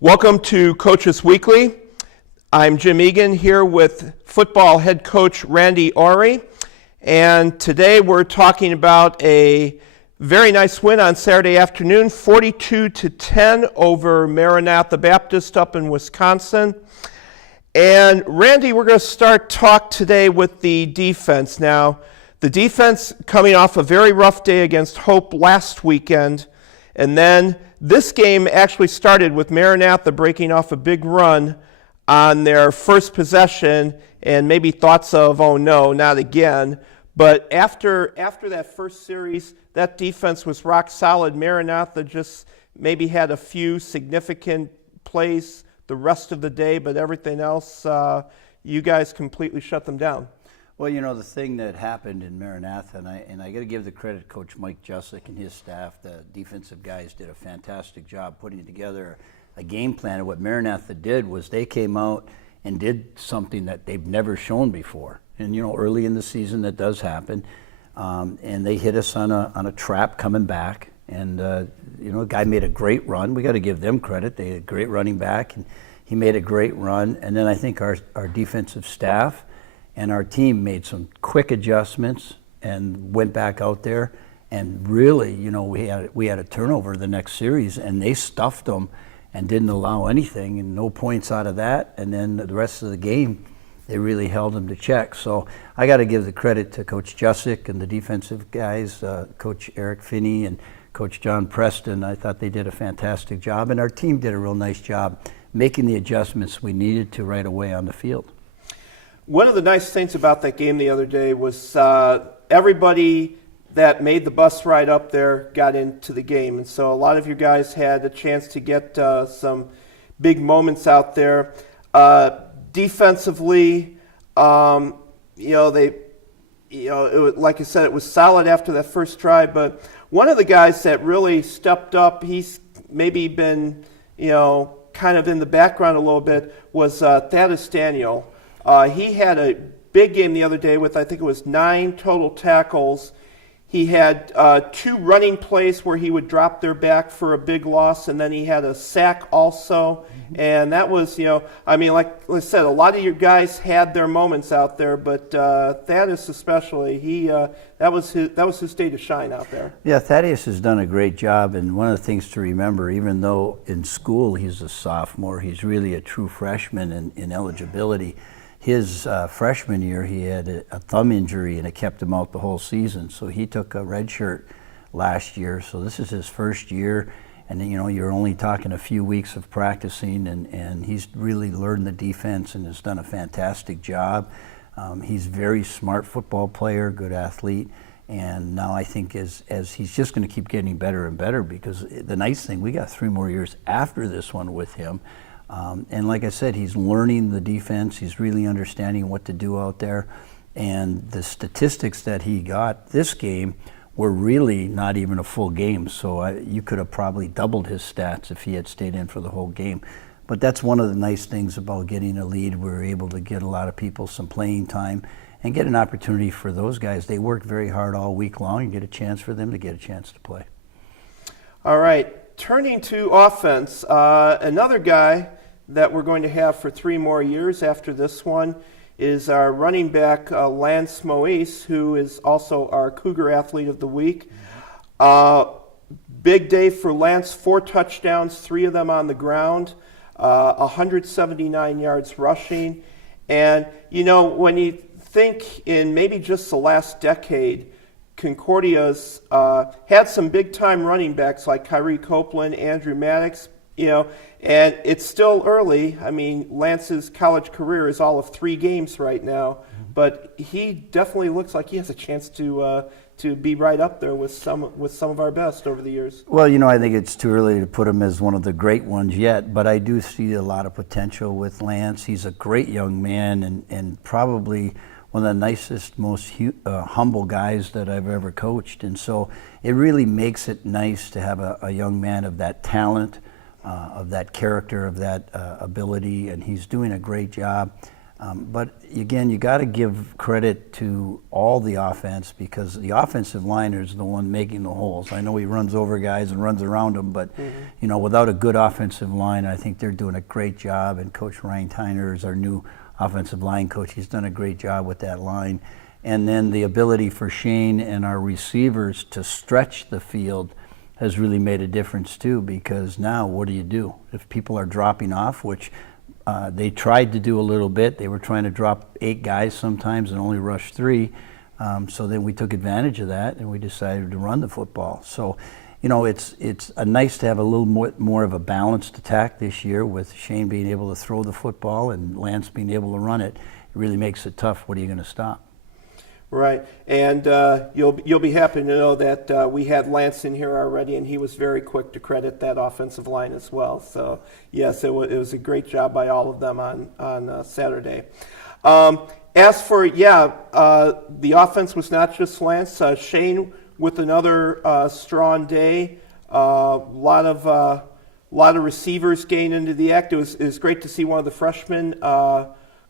Welcome to Coaches Weekly. I'm Jim Egan here with football head coach Randy Ori, and today we're talking about a very nice win on Saturday afternoon, 42-10 over Maranatha Baptist up in Wisconsin. And Randy, we're going to start talk today with the defense. Now, the defense coming off a very rough day against Hope last weekend, and then this game actually started with Maranatha breaking off a big run on their first possession, and maybe thoughts of, oh no, not again. But after that first series, that defense was rock solid. Maranatha just maybe had a few significant plays the rest of the day, but everything else, you guys completely shut them down. Well, you know, the thing that happened in Maranatha, and I got to give the credit to Coach Mike Jusick and his staff. The defensive guys did a fantastic job putting together a game plan. And what Maranatha did was they came out and did something that they've never shown before. And, you know, early in the season that does happen. And they hit us on a trap coming back. And, you know, the guy made a great run. We got to give them credit. They had a great running back, and he made a great run. And then I think our defensive staff and our team made some quick adjustments and went back out there. And really, you know, we had a turnover the next series, and they stuffed them and didn't allow anything, and no points out of that. And then the rest of the game, they really held them to check. So I got to give the credit to Coach Jusick and the defensive guys, Coach Eric Finney and Coach John Preston. I thought they did a fantastic job, and our team did a real nice job making the adjustments we needed to right away on the field. One of the nice things about that game the other day was everybody that made the bus ride up there got into the game. And so a lot of you guys had a chance to get some big moments out there. Defensively, like I said, it was solid after that first drive. But one of the guys that really stepped up, he's maybe been, kind of in the background a little bit, was Thaddeus Daniel. He had a big game the other day with, I think it was 9 total tackles. He had 2 running plays where he would drop their back for a big loss, and then he had a sack also. Mm-hmm. And that was, like I said, a lot of you guys had their moments out there, but Thaddeus especially, that was his day to shine out there. Yeah, Thaddeus has done a great job, and one of the things to remember, even though in school he's a sophomore, he's really a true freshman in eligibility. His freshman year, he had a thumb injury, and it kept him out the whole season. So he took a red shirt last year. So this is his first year, and you're only talking a few weeks of practicing, and he's really learned the defense and has done a fantastic job. He's a very smart football player, good athlete, and now I think as he's just going to keep getting better and better, because the nice thing, we got 3 more years after this one with him. And like I said, he's learning the defense. He's really understanding what to do out there. And the statistics that he got this game were really not even a full game. So you could have probably doubled his stats if he had stayed in for the whole game. But that's one of the nice things about getting a lead. We're able to get a lot of people some playing time and get an opportunity for those guys. They work very hard all week long, and get a chance for them to get a chance to play. All right, turning to offense, another guy that we're going to have for 3 more years after this one is our running back, Lance Moise, who is also our Cougar Athlete of the Week. Big day for Lance, 4 touchdowns, 3 of them on the ground, 179 yards rushing. And, when you think in maybe just the last decade, Concordia's had some big-time running backs like Kyrie Copeland, Andrew Maddox, and it's still early. I mean, Lance's college career is all of 3 games right now, but he definitely looks like he has a chance to be right up there with some of our best over the years. Well, I think it's too early to put him as one of the great ones yet, but I do see a lot of potential with Lance. He's a great young man and probably one of the nicest, most humble guys that I've ever coached. And so it really makes it nice to have a young man of that talent, of that character, of that ability, and he's doing a great job. But again, you got to give credit to all the offense, because the offensive liner is the one making the holes. I know he runs over guys and runs around them, but without a good offensive line, I think they're doing a great job. And Coach Ryan Tyner is our new offensive line coach. He's done a great job with that line. And then the ability for Shane and our receivers to stretch the field has really made a difference too, because now what do? If people are dropping off, which they tried to do a little bit. They were trying to drop 8 guys sometimes and only rush 3. So then we took advantage of that and we decided to run the football. So, it's nice to have a little more of a balanced attack this year, with Shane being able to throw the football and Lance being able to run it. It really makes it tough. What are you going to stop? Right, and you'll be happy to know that we had Lance in here already, and he was very quick to credit that offensive line as well. So yes, it was a great job by all of them on Saturday. As for the offense was not just Lance. Shane with another strong day. A lot of receivers getting into the act. It was great to see one of the freshmen,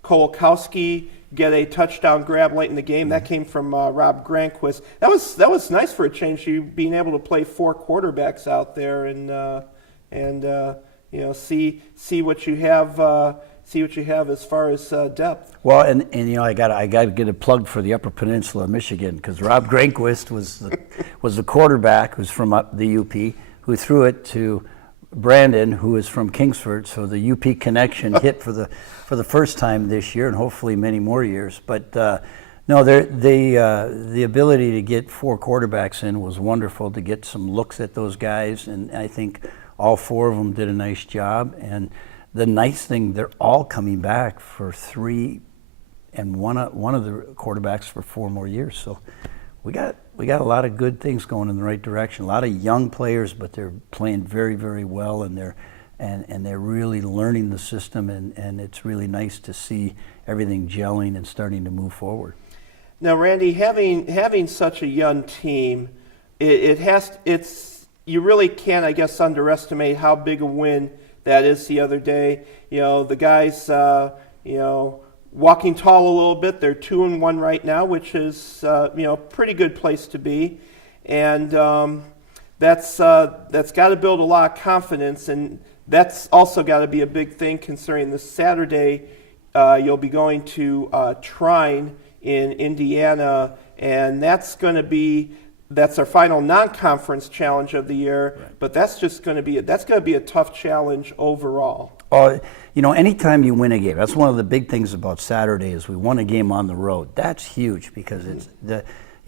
Kolakowski, get a touchdown grab late in the game. That came from Rob Granquist. That was nice for a change. You being able to play 4 quarterbacks out there and see what you have. See what you have as far as depth. Well, and I got to get a plug for the Upper Peninsula of Michigan, because Rob Granquist was the quarterback who's from the UP, who threw it to Brandon, who is from Kingsford. So the UP connection hit for the first time this year, and hopefully many more years. But no, the ability to get 4 quarterbacks in was wonderful, to get some looks at those guys, and I think all 4 of them did a nice job. And the nice thing, they're all coming back for 3, and one of the quarterbacks for 4 more years. So we got a lot of good things going in the right direction. A lot of young players, but they're playing very, very well, and they're really learning the system, and it's really nice to see everything gelling and starting to move forward. Now, Randy, having such a young team, you really can't, I guess, underestimate how big a win that is the other day. The guys, walking tall a little bit. They're 2-1 right now, which is, pretty good place to be. And that's got to build a lot of confidence. And that's also got to be a big thing, considering this Saturday you'll be going to Trine in Indiana. And that's our final non-conference challenge of the year, right. But that's going to be a tough challenge overall. Anytime you win a game, that's one of the big things about Saturday, is we won a game on the road. That's huge, because it's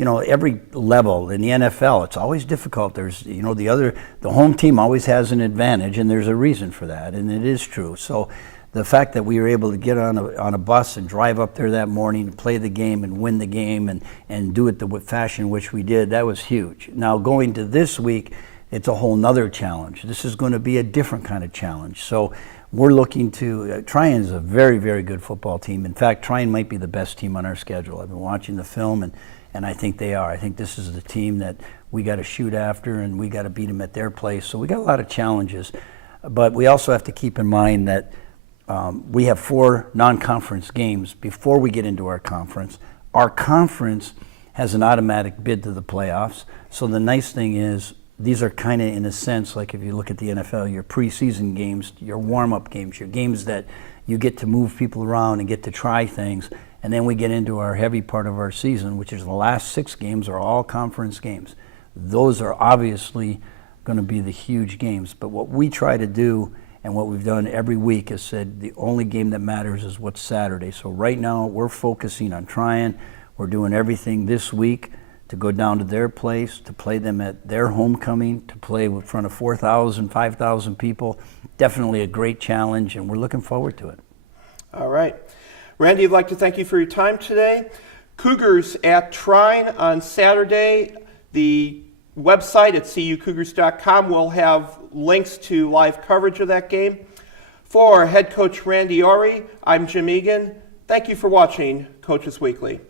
every level in the NFL, it's always difficult. There's the home team always has an advantage, and there's a reason for that, and it is true. So the fact that we were able to get on a bus and drive up there that morning and play the game and win the game and do it the fashion in which we did, that was huge. Now going to this week, it's a whole nother challenge. This is going to be a different kind of challenge. So we're looking to, Trine is a very, very good football team. In fact, Trine might be the best team on our schedule. I've been watching the film, and I think they are. I think this is the team that we got to shoot after, and we got to beat them at their place. So we got a lot of challenges. But we also have to keep in mind that we have 4 non-conference games before we get into our conference. Our conference has an automatic bid to the playoffs. So the nice thing is, these are kind of, in a sense, like if you look at the NFL, your preseason games, your warm-up games, your games that you get to move people around and get to try things. And then we get into our heavy part of our season, which is the last 6 games are all conference games. Those are obviously going to be the huge games. But what we try to do, and what we've done every week, is said the only game that matters is what's Saturday. So right now we're focusing on trying. We're doing everything this week to go down to their place, to play them at their homecoming, to play in front of 4,000, 5,000 people. Definitely a great challenge, and we're looking forward to it. All right. Randy, I'd like to thank you for your time today. Cougars at Trine on Saturday. The website at cucougars.com will have links to live coverage of that game. For head coach Randy Ori, I'm Jim Egan. Thank you for watching Coaches Weekly.